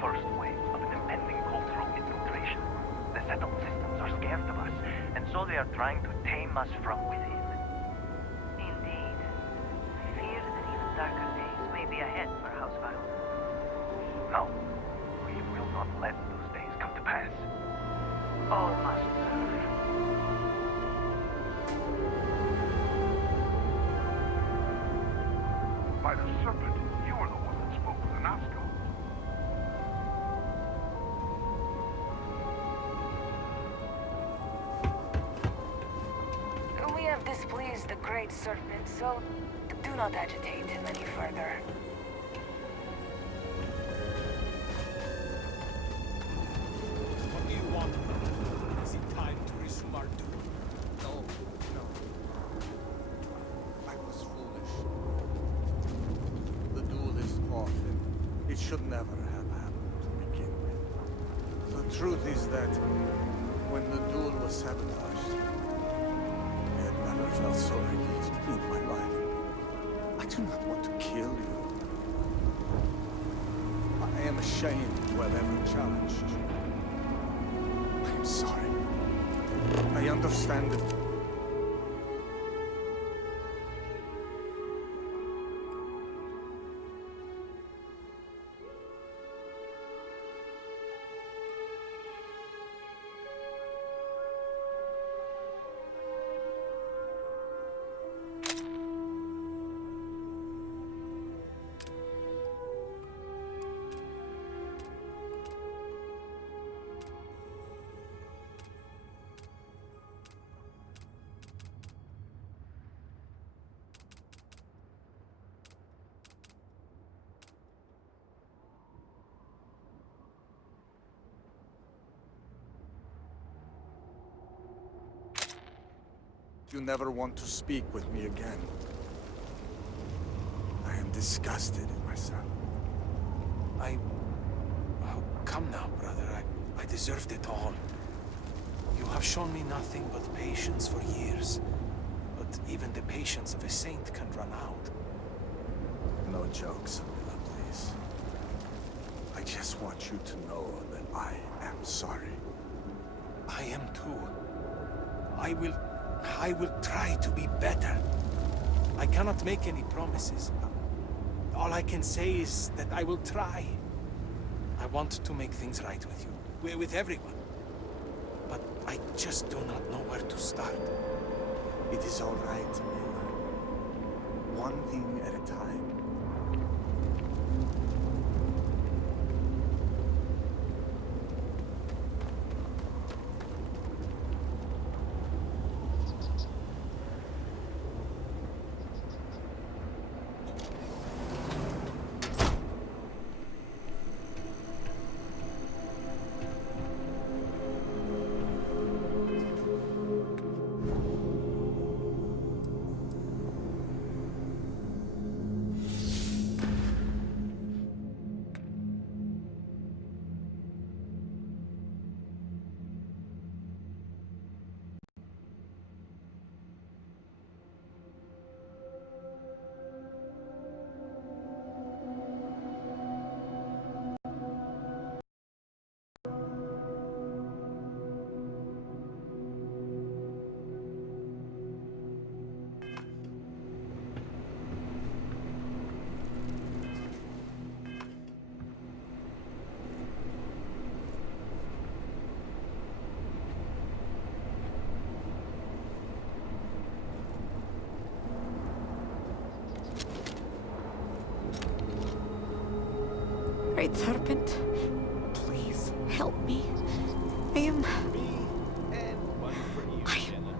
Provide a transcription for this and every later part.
first wave of an impending cultural infiltration. The settled systems are scared of us, and so they are trying to tame us from within. Indeed. I fear that even darker days may be ahead for House Vethal. No, we will not let those days come to pass. All must serve. By the serpent, you are the one that spoke with the Nazgûl. We have displeased the great serpent, so do not agitate him any further. What do you want, brother? Is it time to resume our duel? No. I was foolish. The duel is off, and it should never have happened to begin with. The truth is that when the duel was sabotaged, I had never felt so relieved in my life. I do not want to kill you. I am ashamed to have ever challenged you. I am sorry. I understand it. You never want to speak with me again. I am disgusted in myself. Oh, come now, brother. I deserved it all. You have shown me nothing but patience for years. But even the patience of a saint can run out. No jokes, Amila, please. I just want you to know that I am sorry. I am too. I will try to be better. I cannot make any promises. All I can say is that I will try. I want to make things right with you, with everyone. But I just do not know where to start. It is all right, Amila. One thing at a time. Great Serpent, please help me. I am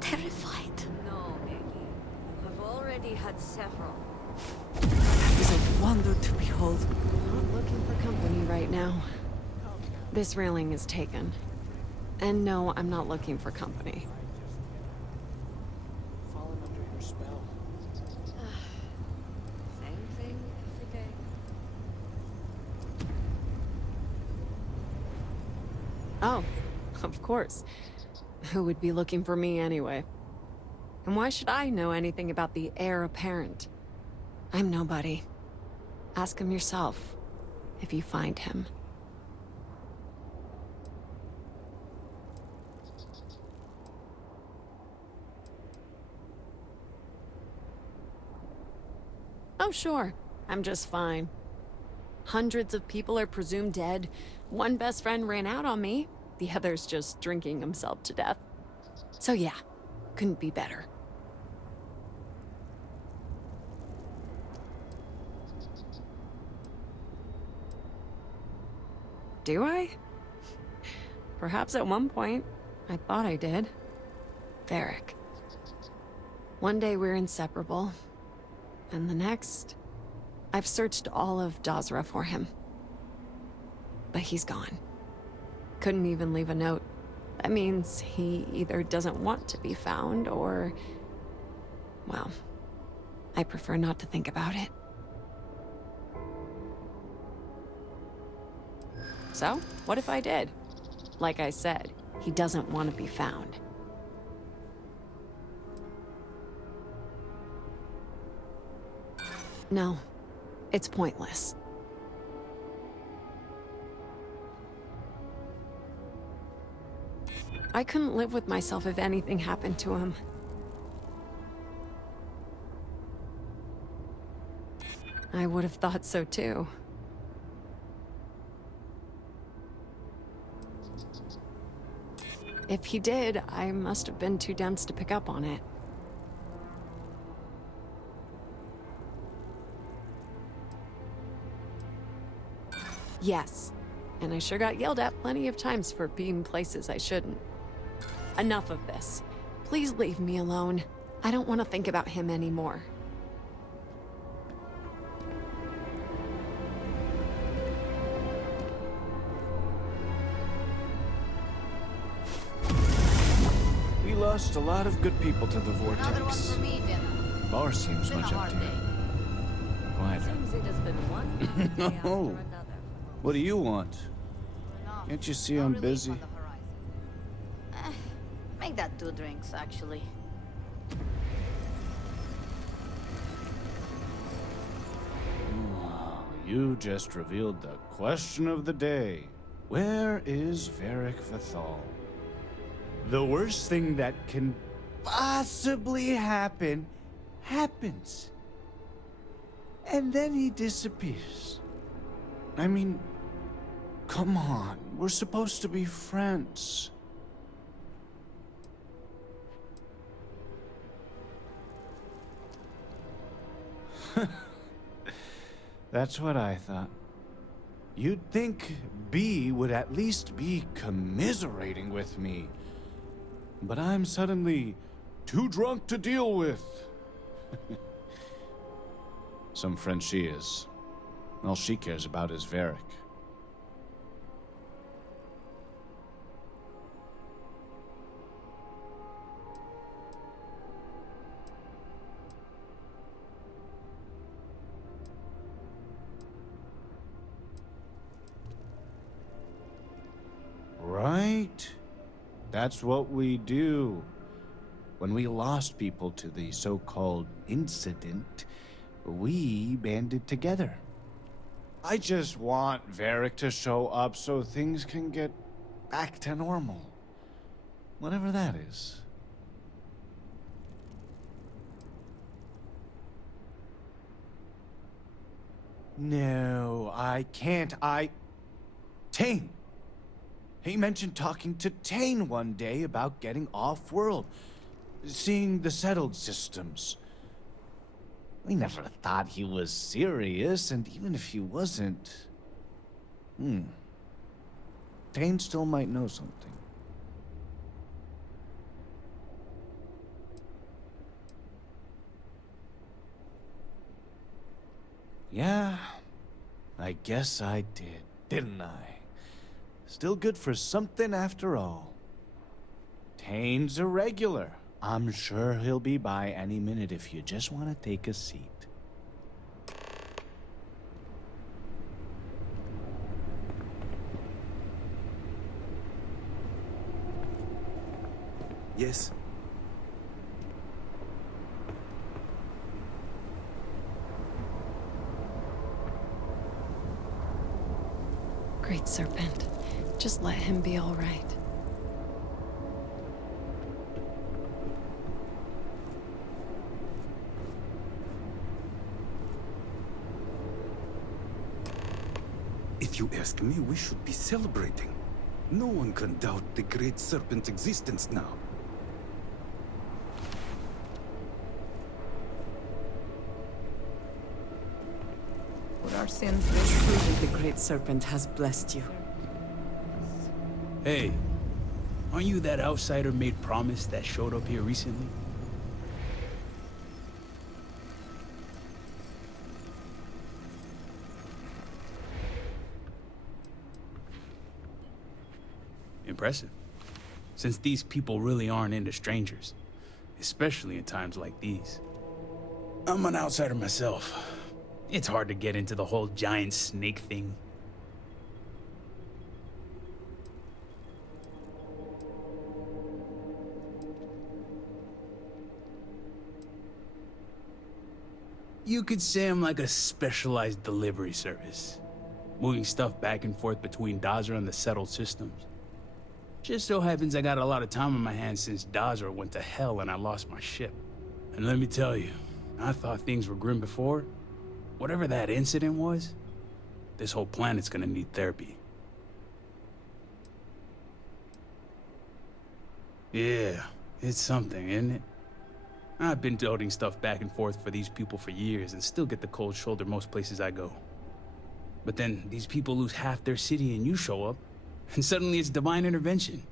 terrified. No, Maggie. You have already had several. It is a wonder to behold. Not looking for company right now. This railing is taken. And no, I'm not looking for company. Fallen under your spell. Same thing every day. Oh, of course. Who would be looking for me anyway? And why should I know anything about the heir apparent? I'm nobody. Ask him yourself, if you find him. Oh, sure. I'm just fine. Hundreds of people are presumed dead. One best friend ran out on me. The other's just drinking himself to death. So yeah, couldn't be better. Do I? Perhaps at one point, I thought I did. Varric. One day we're inseparable, and the next, I've searched all of Dazra for him. But he's gone. Couldn't even leave a note. That means he either doesn't want to be found or... well, I prefer not to think about it. So, what if I did? Like I said, he doesn't want to be found. No, it's pointless. I couldn't live with myself if anything happened to him. I would have thought so too. If he did, I must have been too dense to pick up on it. Yes, and I sure got yelled at plenty of times for being places I shouldn't. Enough of this. Please leave me alone. I don't want to think about him anymore. We lost a lot of good people to the Another one vortex. for me, Jenna. Bar seems Been a much hard emptier. day. Quieter. Seems it has been one day after Oh. another. What do you want? Enough. Can't you see No I'm relief busy? on the horizon. Make that 2 drinks, actually. You just revealed the question of the day. Where is Varric Vethal? The worst thing that can possibly happen, happens. And then he disappears. I mean, come on, we're supposed to be friends. That's what I thought. You'd think B would at least be commiserating with me. But I'm suddenly too drunk to deal with. Some friend she is. All she cares about is Varric. Right? That's what we do. When we lost people to the so-called incident, we banded together. I just want Varric to show up so things can get back to normal. Whatever that is. No, I can't. Tane! He mentioned talking to Tane one day about getting off-world, seeing the settled systems. We never thought he was serious, and even if he wasn't... Tane still might know something. Yeah, I guess I did, didn't I? Still good for something after all. Tane's a regular. I'm sure he'll be by any minute if you just want to take a seat. Yes? Great Serpent. Just let him be all right. If you ask me, we should be celebrating. No one can doubt the Great Serpent's existence now. For our sins, truly the Great Serpent has blessed you. Hey, aren't you that outsider made promise that showed up here recently? Impressive. Since these people really aren't into strangers, especially in times like these. I'm an outsider myself. It's hard to get into the whole giant snake thing. You could say I'm like a specialized delivery service, moving stuff back and forth between Dazra and the settled systems. Just so happens I got a lot of time on my hands since Dazra went to hell and I lost my ship. And let me tell you, I thought things were grim before. Whatever that incident was, this whole planet's gonna need therapy. Yeah, it's something, isn't it? I've been toting stuff back and forth for these people for years and still get the cold shoulder most places I go. But then these people lose half their city and you show up, and suddenly it's divine intervention.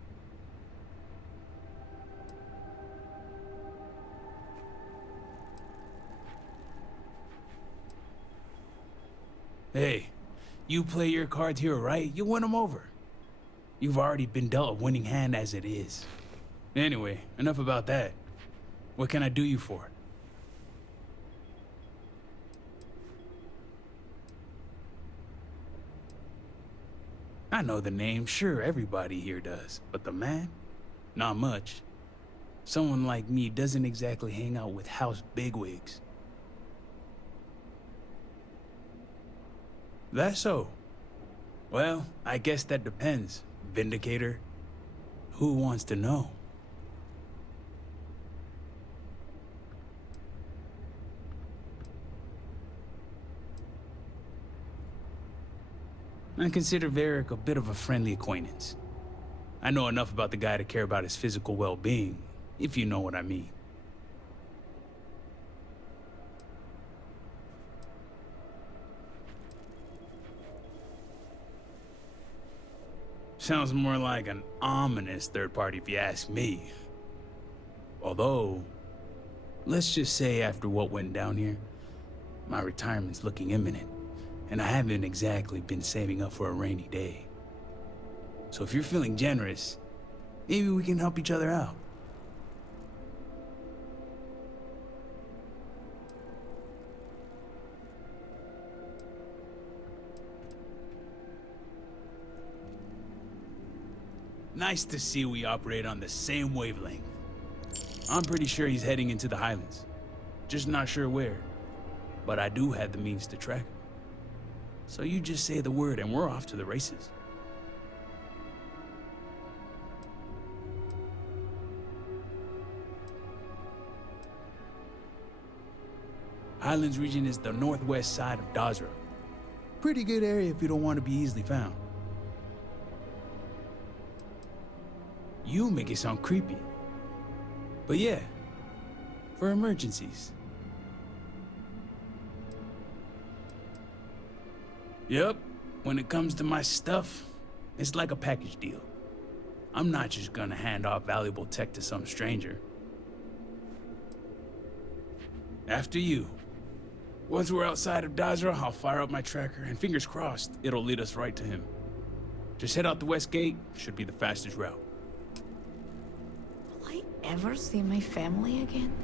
Hey, you play your cards here right, you win them over. You've already been dealt a winning hand as it is. Anyway, enough about that. What can I do you for? I know the name, sure, everybody here does. But the man? Not much. Someone like me doesn't exactly hang out with house bigwigs. That's so. Well, I guess that depends, Vindicator. Who wants to know? I consider Varric a bit of a friendly acquaintance. I know enough about the guy to care about his physical well-being, if you know what I mean. Sounds more like an ominous third party if you ask me. Although, let's just say after what went down here, my retirement's looking imminent. And I haven't exactly been saving up for a rainy day. So if you're feeling generous, maybe we can help each other out. Nice to see we operate on the same wavelength. I'm pretty sure he's heading into the Highlands. Just not sure where. But I do have the means to track him. So you just say the word and we're off to the races. Highlands region is the northwest side of Dazra. Pretty good area if you don't want to be easily found. You make it sound creepy. But yeah, for emergencies. Yep, when it comes to my stuff, it's like a package deal. I'm not just gonna hand off valuable tech to some stranger. After you. Once we're outside of Dazra, I'll fire up my tracker, and fingers crossed, it'll lead us right to him. Just head out the west gate, should be the fastest route. Will I ever see my family again?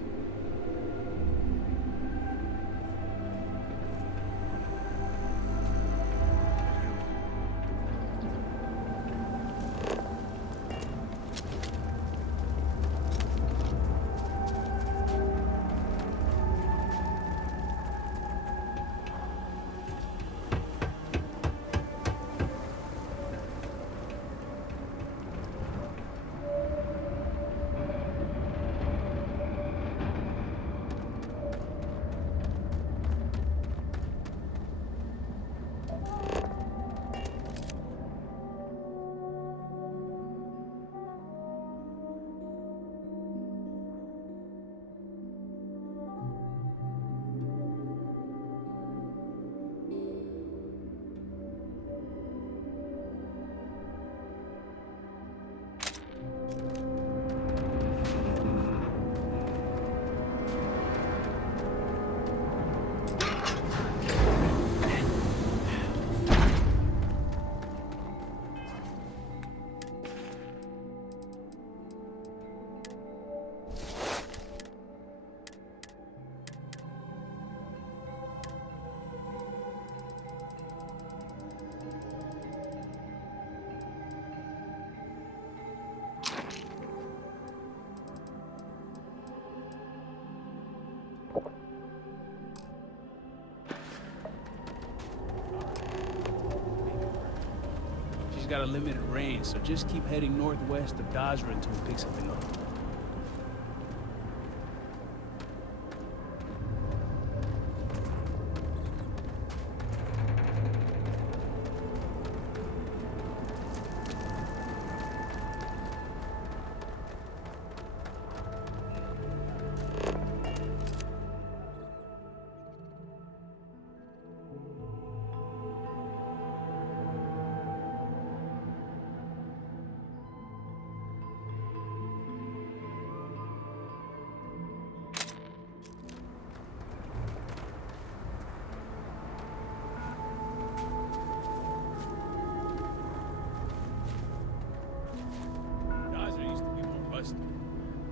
got a limited range, so just keep heading northwest of Dazra until we pick something up.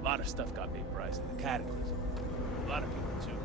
A lot of stuff got vaporized in the Cataclysm. A lot of people, too.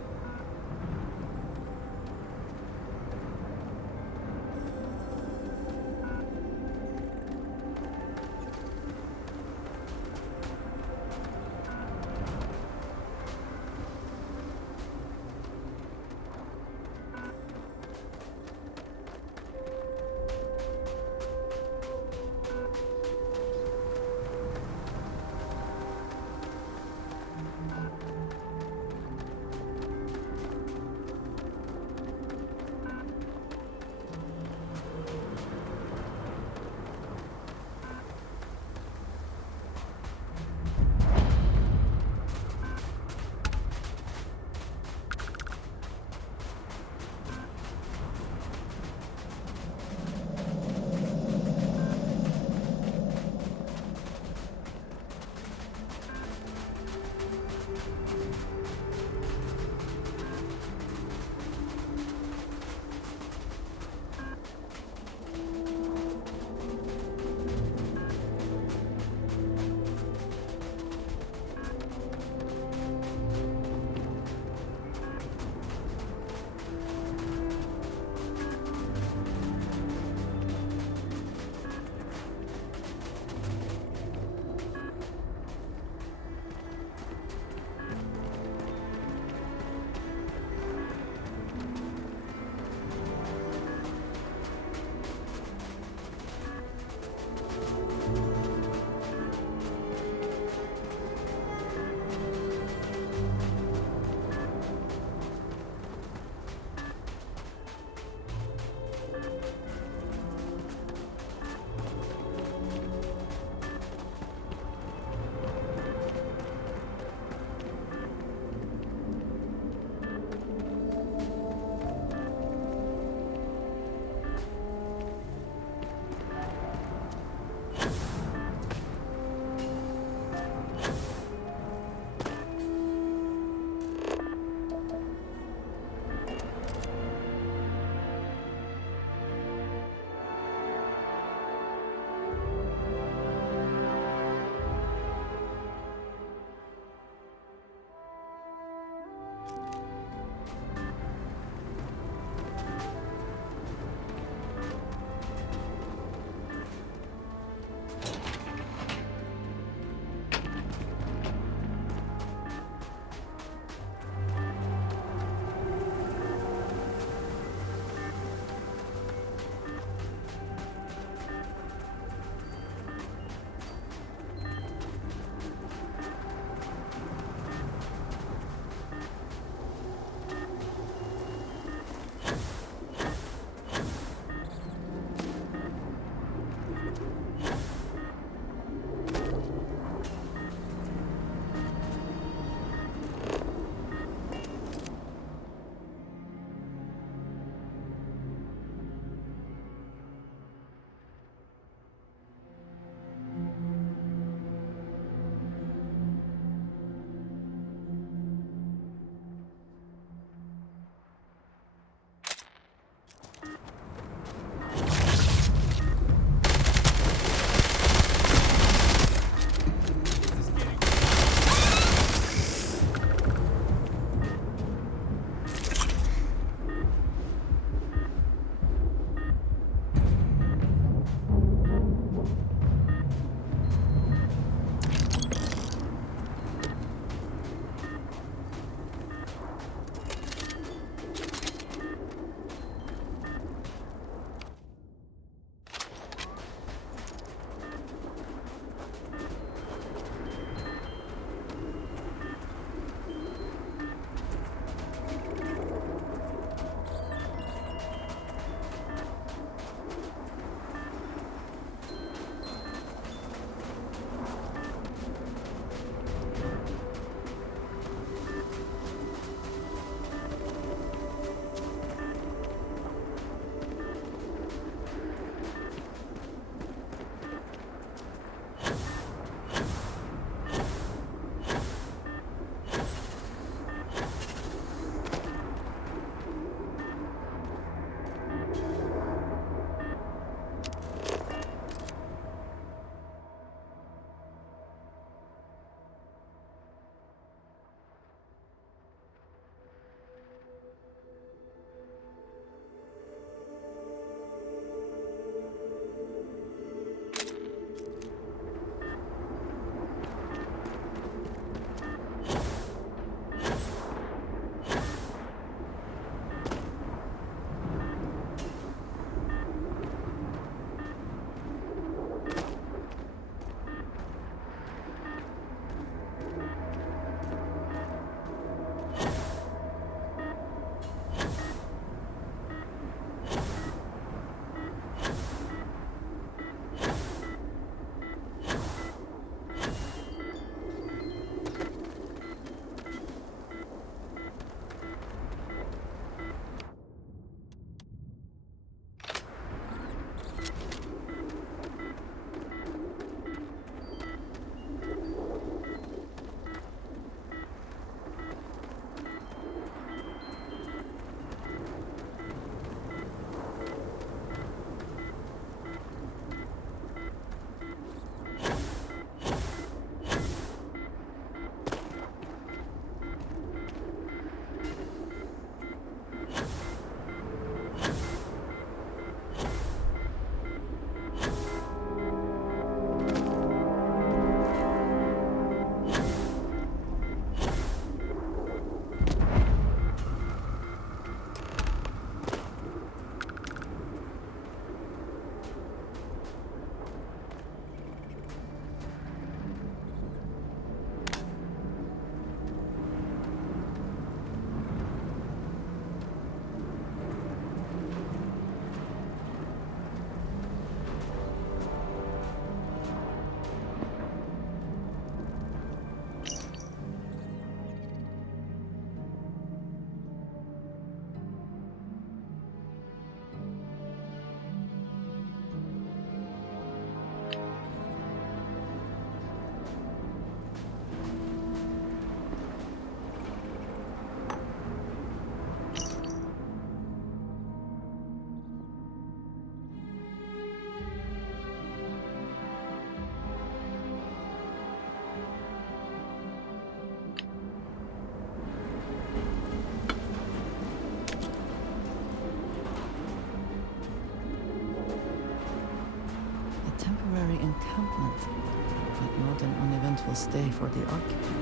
peaceful stay for the occupant.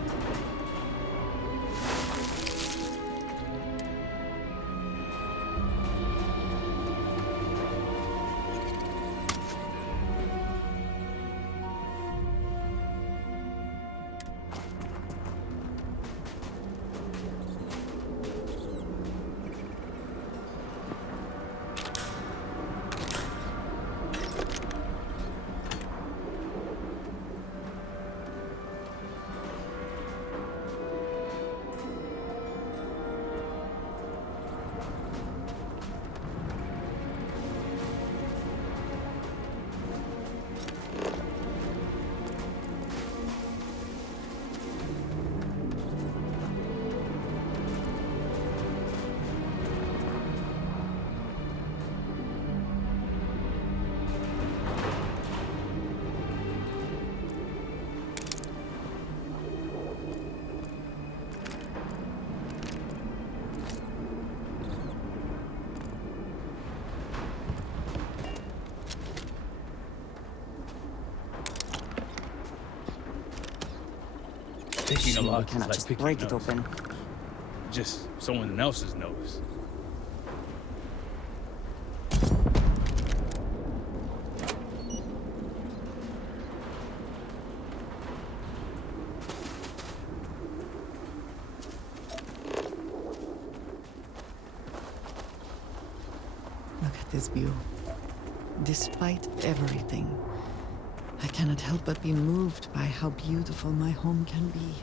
Picking a We lock is cannot like just picking break a it nose. open. Just someone else's nose. Look at this view. Despite everything, I cannot help but be moved by how beautiful my home can be.